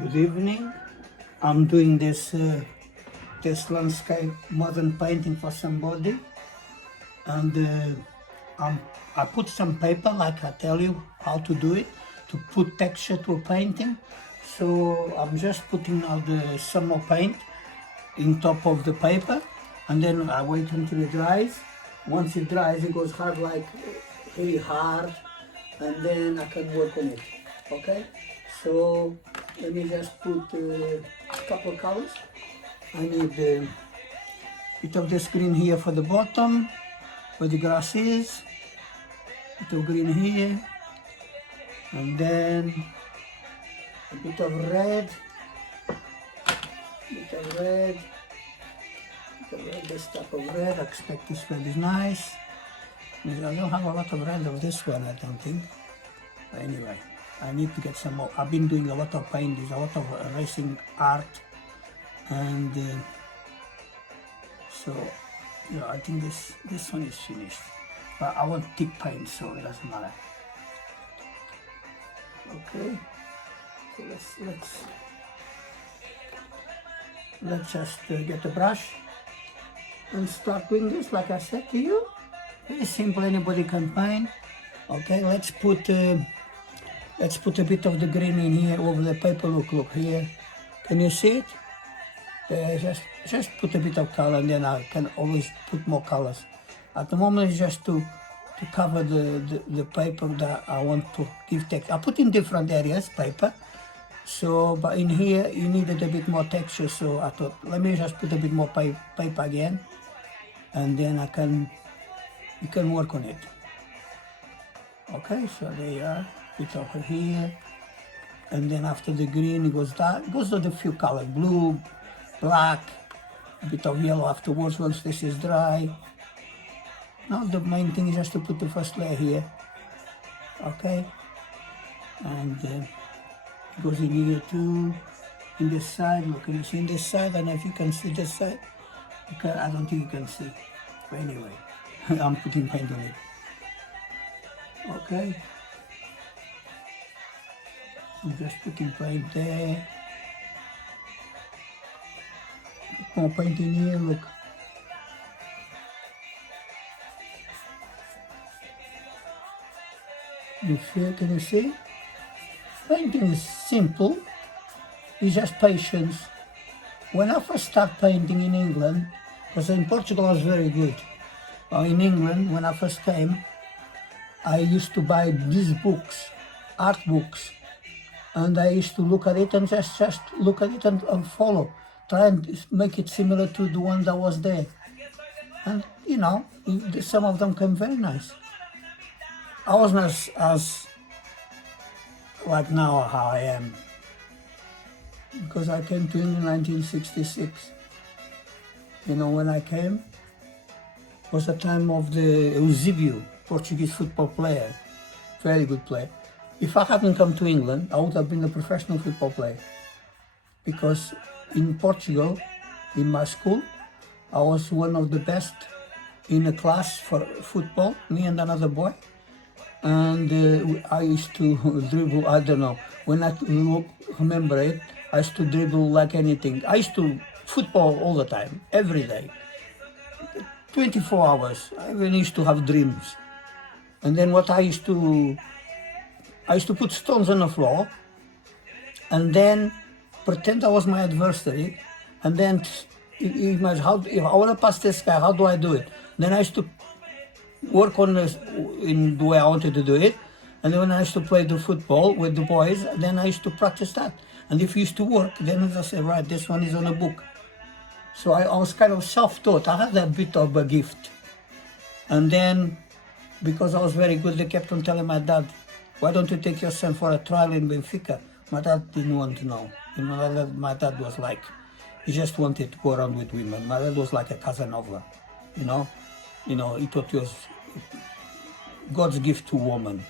Good evening. I'm doing this landscape modern painting for somebody, and I put some paper, like I tell you how to do it, to put texture to a painting. So I'm just putting now some more paint in top of the paper, and then I wait until it dries. Once it dries, it goes hard, like really hard, and then I can work on it. Okay, so let me just put a couple of colors. I need a bit of this green here for the bottom, where the grass is, bit of green here, and then a bit of red, this type of red. I expect this red is nice. I don't have a lot of red of this one, I don't think. But anyway, I need to get some more. I've been doing a lot of paintings, a lot of racing art, and so yeah, I think this one is finished. But I want thick paint, so it doesn't matter. Okay, so let's just get a brush and start doing this. Like I said to you, very simple. Anybody can paint. Okay, let's put a bit of the green in here over the paper. Look here. Can you see it? Just put a bit of color, and then I can always put more colors. At the moment, it's just to cover the paper that I want to give texture. I put in different areas paper, so but in here you needed a bit more texture. So I thought, let me just put a bit more paper again, and then you can work on it. Okay, so there you are. Bit over here, and then after the green, it goes dark. It goes to the few colors: blue, black, a bit of yellow afterwards once this is dry. Now the main thing is just to put the first layer here, okay, and it goes in here too, in this side. Look, can you see in this side? I don't know if you can see this side. Okay, I don't think you can see, but anyway, I'm putting paint on it. Okay, I'm just putting paint there. More paint in here, look. Can you see? Painting is simple, it's just patience. When I first started painting in England, because in Portugal I was very good. In England, when I first came, I used to buy these books, art books, and I used to look at it and just look at it and follow, try and make it similar to the one that was there. And you know, some of them came very nice. I wasn't as like now how I am, because I came to England in 1966. You know, when I came, was the time of the Eusebio, Portuguese football player, very good player. If I hadn't come to England, I would have been a professional football player, because in Portugal, in my school, I was one of the best in a class for football, me and another boy. And I used to dribble, I don't know, when I remember it, I used to dribble like anything. I used to football all the time, every day, 24 hours. I even used to have dreams. And then what I used to put stones on the floor, and then pretend I was my adversary, and then imagine, if I want to pass this guy, how do I do it? Then I used to work on this in the way I wanted to do it, and then when I used to play the football with the boys, then I used to practice that. And if it used to work, then I said, right, this one is on a book. So I was kind of self-taught. I had a bit of a gift. And then, because I was very good, they kept on telling my dad, why don't you take your son for a trial in Benfica? My dad didn't want to know. You know, my dad was like, he just wanted to go around with women. My dad was like a Casanova, you know. You know, he thought he was God's gift to woman.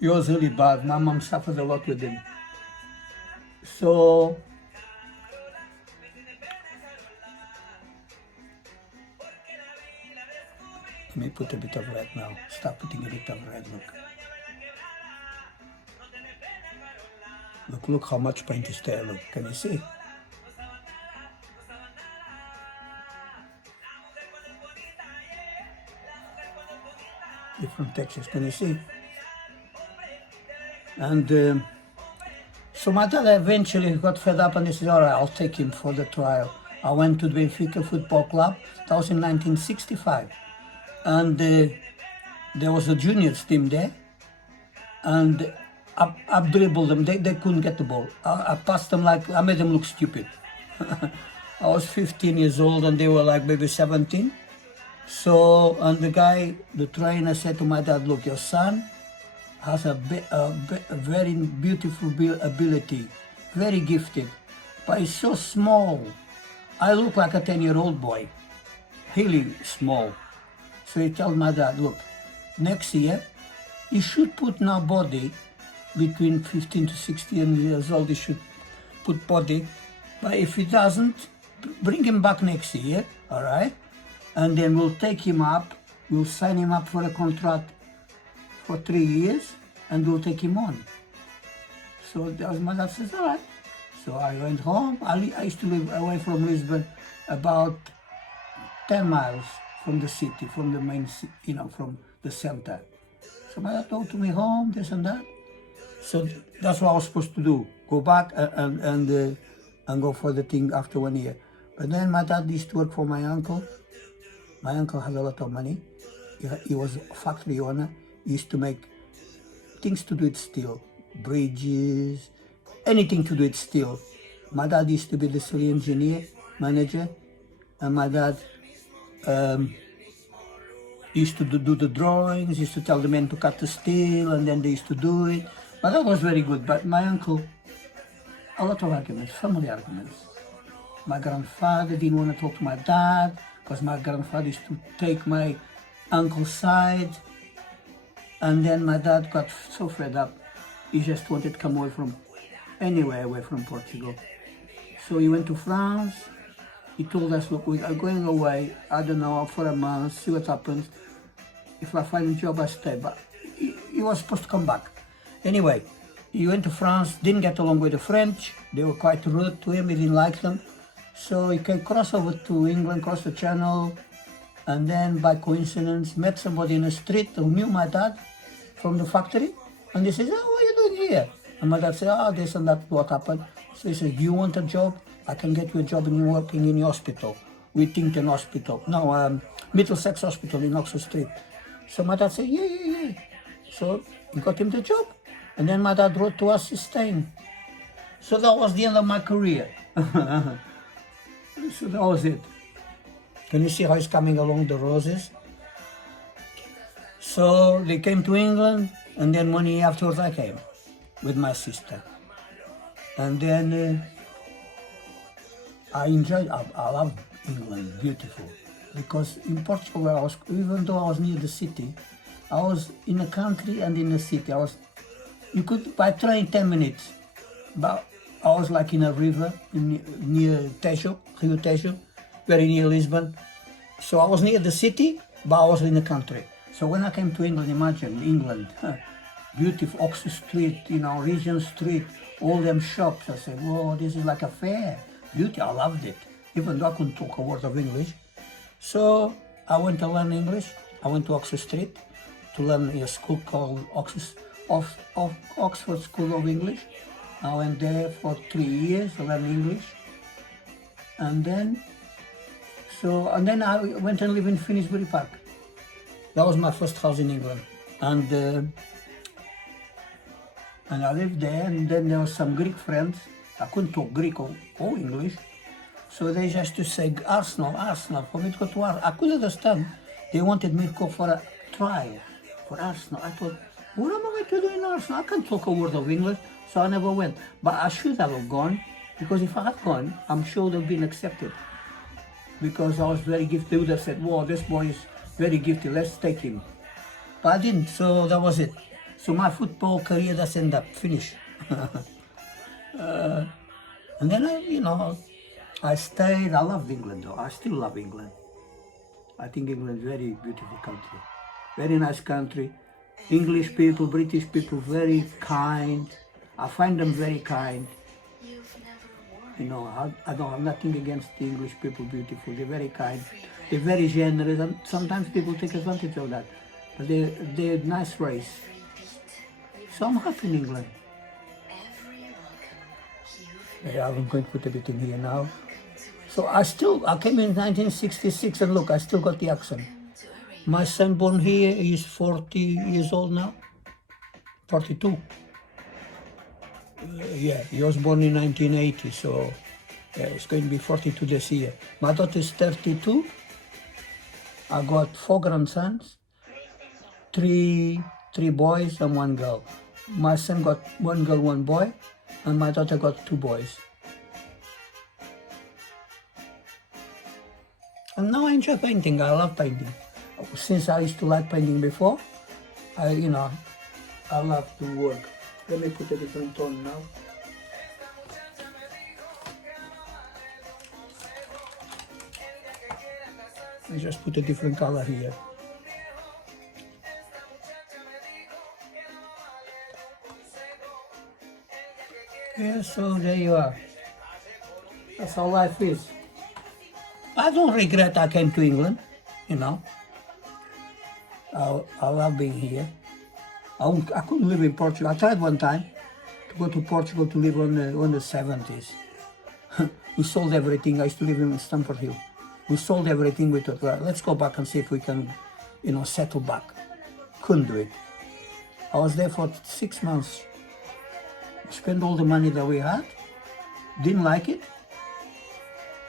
He was really bad. My mom suffered a lot with him. So let me put a bit of red now. Start putting a bit of red, look. Look how much paint is there. Look, can you see? Different textures, can you see? And so my dad eventually got fed up and he said, all right, I'll take him for the trial. I went to the Benfica Football Club. That was in 1965. And there was a juniors team there. And I dribbled them. They couldn't get the ball. I passed them like, I made them look stupid. I was 15 years old and they were like maybe 17. So, and the trainer said to my dad, look, your son has a very beautiful ability, very gifted, but he's so small. I look like a 10-year-old boy, really small. So he told my dad, look, next year, he should put now body, between 15 to 16 years old, he should put body, but if he doesn't, bring him back next year, all right? And then we'll take him up, we'll sign him up for a contract for 3 years, and we'll take him on. So my dad says, all right. So I went home. I used to live away from Lisbon, about 10 miles from the city, from the main, from the center. So my dad told me home, this and that. So that's what I was supposed to do, go back and go for the thing after 1 year. But then my dad used to work for my uncle. My uncle had a lot of money. He was a factory owner. He used to make things to do with steel, bridges, anything to do with steel. My dad used to be the civil engineer, manager, and my dad used to do the drawings, used to tell the men to cut the steel, and then they used to do it. But that was very good. But my uncle, a lot of arguments, family arguments. My grandfather didn't want to talk to my dad, because my grandfather used to take my uncle's side. And then my dad got so fed up, he just wanted to come away from anywhere away from Portugal. So he went to France. He told us, look, we are going away, I don't know, for a month, see what happens. If I find a job, I stay. But he was supposed to come back. Anyway, he went to France, didn't get along with the French. They were quite rude to him, he didn't like them. So he came cross over to England, cross the channel, and then by coincidence met somebody in the street who knew my dad from the factory, and they said, oh, what are you doing here? And my dad said, oh, this and that, what happened? So he said, do you want a job? I can get you a job in working in the hospital, Whittington Hospital, no, Middlesex Hospital in Oxford Street. So my dad said, yeah. So he got him the job, and then my dad wrote to us, he's staying. So that was the end of my career. So that was it. Can you see how he's coming along the roses? So they came to England, and then 1 year afterwards I came with my sister. And then I love England, beautiful. Because in Portugal, where I was, even though I was near the city, I was in the country and in the city. You could, by train, 10 minutes, but I was like in a river near Tejo, Rio Tejo, very near Lisbon. So I was near the city, but I was in the country. So when I came to England, imagine England, beautiful Oxford Street, Regent Street, all them shops. I said, whoa, this is like a fair. Beauty, I loved it, even though I couldn't talk a word of English. So I went to learn English. I went to Oxford Street to learn in a school called Oxford School of English. I went there for 3 years to learn English. And then I went and lived in Finsbury Park. That was my first house in England. And I lived there, and then there was some Greek friends. I couldn't talk Greek or English. So they just to say Arsenal, for me to go to Arsenal. I couldn't understand. They wanted me to go for a trial for Arsenal. I thought, what am I going to do in Arsenal? I can't talk a word of English, so I never went. But I should have gone, because if I had gone, I'm sure they'd have been accepted. Because I was very gifted. They would have said, whoa, this boy is very gifted, let's take him. But I didn't, so that was it. So my football career just ended up finished. And then I stayed. I loved England though. I still love England. I think England is a very beautiful country. Very nice country. English people, British people, very kind. I find them very kind. You know, I don't have nothing against the English people, beautiful. They're very kind. They're very generous, and sometimes people take advantage of that. But they're a nice race. So I'm happy in England. Yeah, I'm going to put everything here now. So I came in 1966, and look, I still got the accent. My son born here is 40 years old now. 42. Yeah, he was born in 1980, so yeah, it's going to be 42 this year. My daughter is 32. I got 4 grandsons, three boys and 1 girl. My son got 1 girl, 1 boy, and my daughter got 2 boys. And now I enjoy painting. I love painting. Since I used to like painting before, I love to work. Let me put a different tone now. I just put a different color here. Yeah, so there you are. That's how life is. I don't regret I came to England, you know. I love being here. I couldn't live in Portugal. I tried one time to go to Portugal to live on the 70s. We sold everything. I used to live in Stamford Hill. We sold everything. We thought, well, let's go back and see if we can, settle back. Couldn't do it. I was there for 6 months. Spent all the money that we had. Didn't like it.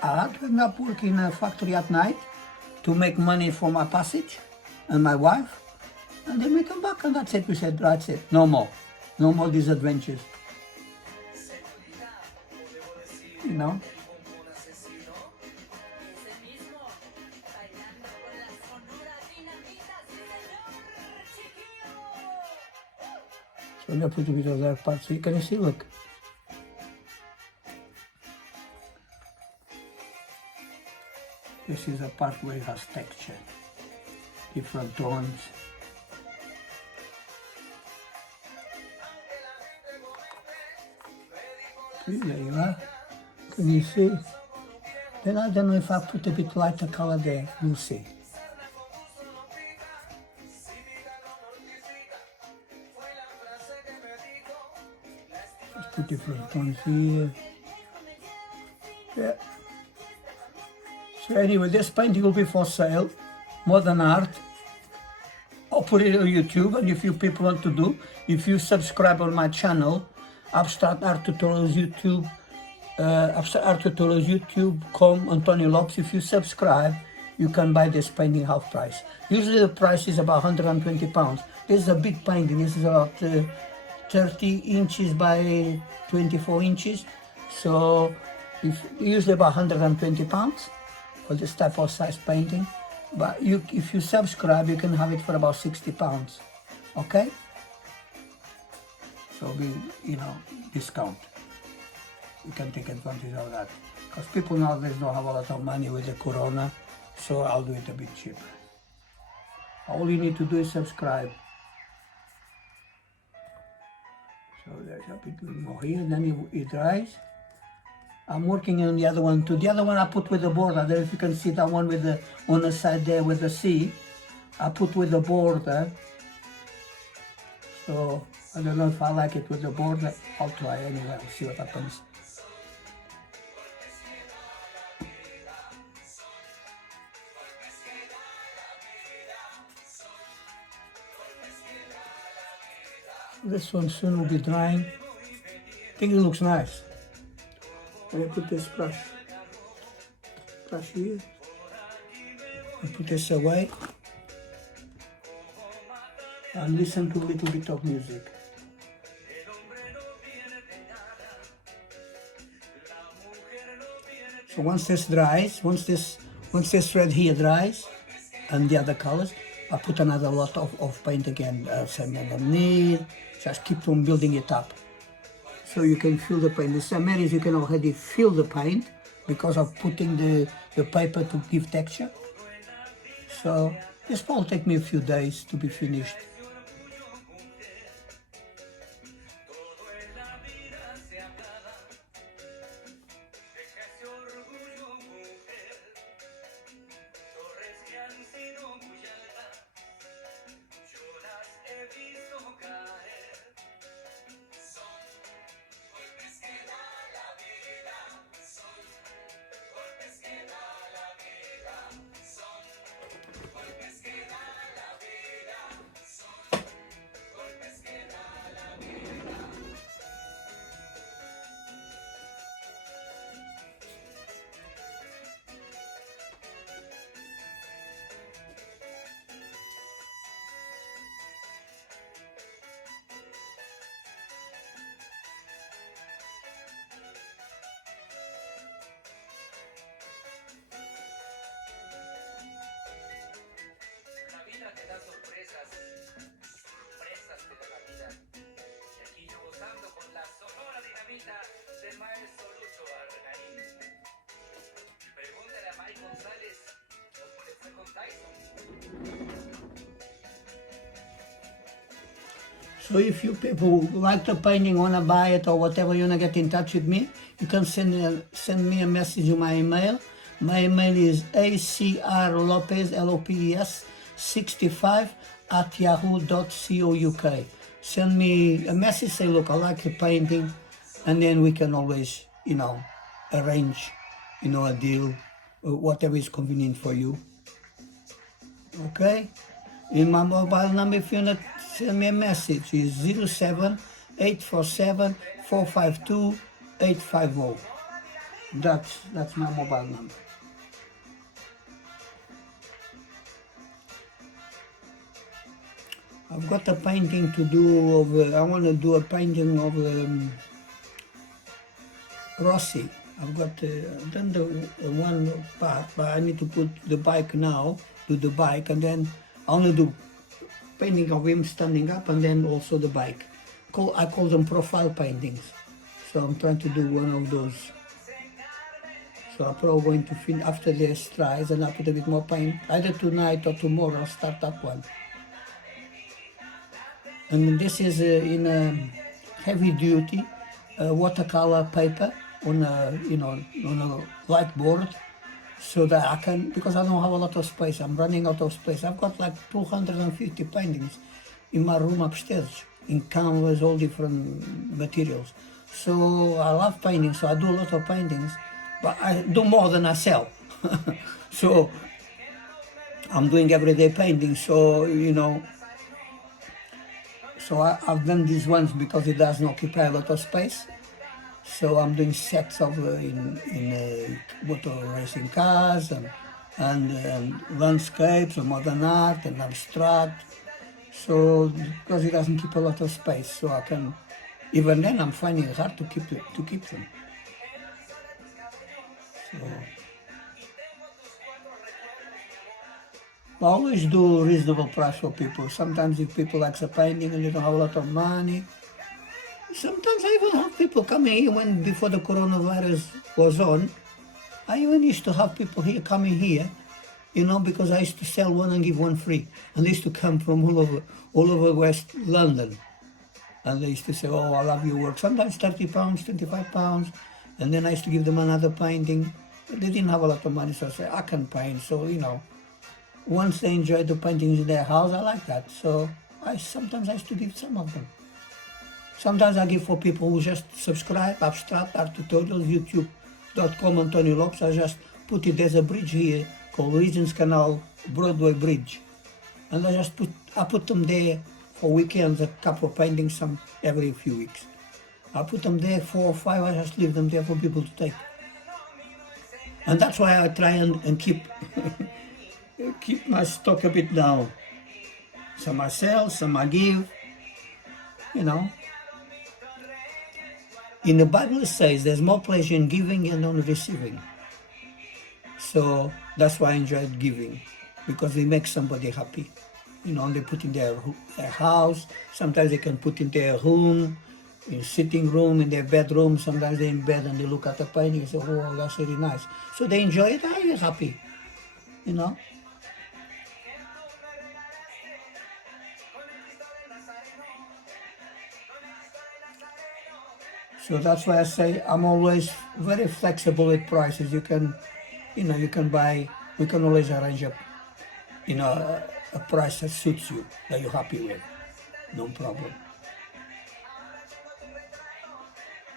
I had to end up working in a factory at night to make money for my passage and my wife. And then we come back, and that's it. We said, that's it. No more. No more these adventures. You know? So I'm going to put a bit of that part so you can see, look. This is a part where it has texture, different tones. There you are. Can you see? Then I don't know if I put a bit lighter color there. You'll see. Just put different tones here. Yeah. So anyway, this painting will be for sale. Modern art. I'll put it on YouTube, and if you people want to do, if you subscribe on my channel, Abstract Art Tutorials YouTube, com Antonio Lopes. If you subscribe, you can buy this painting half price. Usually the price is about £120. This is a big painting. This is about 30 inches by 24 inches. So usually about £120 for this type of size painting. But if you subscribe, you can have it for about £60. Okay? So discount. You can take advantage of that. Because people nowadays don't have a lot of money with the corona, so I'll do it a bit cheaper. All you need to do is subscribe. So there's a bit more here, then it dries. I'm working on the other one too. The other one I put with the border. There, if you can see that one on the side there with the sea, I put with the border. So I don't know if I like it with the border. I'll try anyway. I'll see what happens. This one soon will be drying. I think it looks nice. I'm going to put this brush here, and put this away, and listen to a little bit of music. So once this dries, once this red here dries, and the other colors, I put another lot of paint again, sand underneath, just keep on building it up. So you can feel the paint. In some areas you can already feel the paint because of putting the paper to give texture. So this will take me a few days to be finished. So if you people like the painting, want to buy it or whatever, you want to get in touch with me, you can send me a message on my email. My email is acrlopes, L-O-P-E-S, 65 at yahoo.co.uk. Send me a message, say, look, I like the painting, and then we can always, arrange, a deal, whatever is convenient for you. Okay? In my mobile number, if you want to send me a message, is 07-847 452 850. That's my mobile number. I've got a painting to do of, I want to do a painting of Rossi. I've got done the one part, but I need to put the bike now, do the bike, and then I want to do painting of him standing up, and then also the bike. I call them profile paintings. So I'm trying to do one of those. So I'm probably going to finish after this tries, and I'll put a bit more paint. Either tonight or tomorrow I'll start that one. And this is in a heavy duty watercolor paper on a, on a light board, so that I can, because I don't have a lot of space, I'm running out of space. I've got like 250 paintings in my room upstairs, in canvas, all different materials. So I love painting, so I do a lot of paintings, but I do more than I sell. So I'm doing everyday painting, so, so I've done these ones because it doesn't occupy a lot of space. So I'm doing sets of in motor racing cars and landscapes and modern art and abstract. So because it doesn't keep a lot of space, so I can, even then I'm finding it hard to keep them. So I always do reasonable price for people. Sometimes if people like a painting and you don't have a lot of money, sometimes I even have people coming here before the coronavirus was on. I even used to have people here coming here, because I used to sell one and give one free. And they used to come from all over West London. And they used to say, oh, I love your work. Sometimes £30, £25. And then I used to give them another painting. But they didn't have a lot of money, so I said, I can paint. So, once they enjoy the paintings in their house, I like that. So sometimes I used to give some of them. Sometimes I give for people who just subscribe, abstract, art tutorials, youtube.com, Antonio Lopes. I just put it, there's a bridge here called Regent's Canal Broadway Bridge. And I put them there for weekends, a couple of paintings, some every few weeks. I put them there 4 or 5, I just leave them there for people to take. And that's why I try and keep keep my stock a bit down. Some I sell, some I give, In the Bible it says there's more pleasure in giving than on receiving. So that's why I enjoyed giving, because they make somebody happy. They put in their house, sometimes they can put in their room, in sitting room, in their bedroom, sometimes they're in bed and they look at the painting and say, oh, that's really nice. So they enjoy it, I'm happy, So that's why I say I'm always very flexible with prices. You can, you can buy, we can always arrange a price that suits you, that you're happy with. No problem.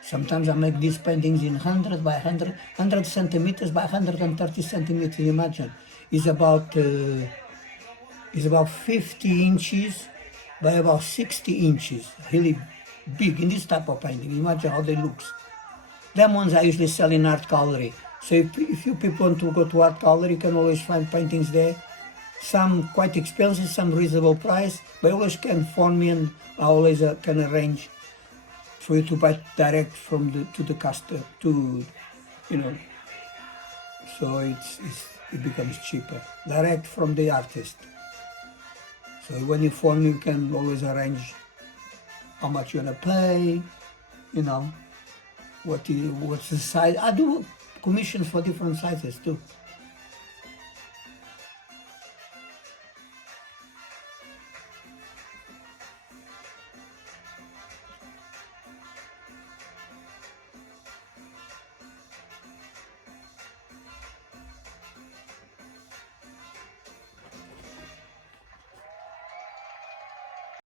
Sometimes I make these paintings in 100 by 100 centimeters by 130 centimeters. Imagine, it's about 50 inches by about 60 inches. Really big in this type of painting. Imagine how they look. Them ones I usually sell in art gallery. So if you people want to go to art gallery, you can always find paintings there. Some quite expensive, some reasonable price, but always can phone me and I always can arrange for you to buy direct from the customer, so it becomes cheaper, direct from the artist. So when you phone me, you can always arrange how much you're gonna pay, what's the size. I do commissions for different sizes too.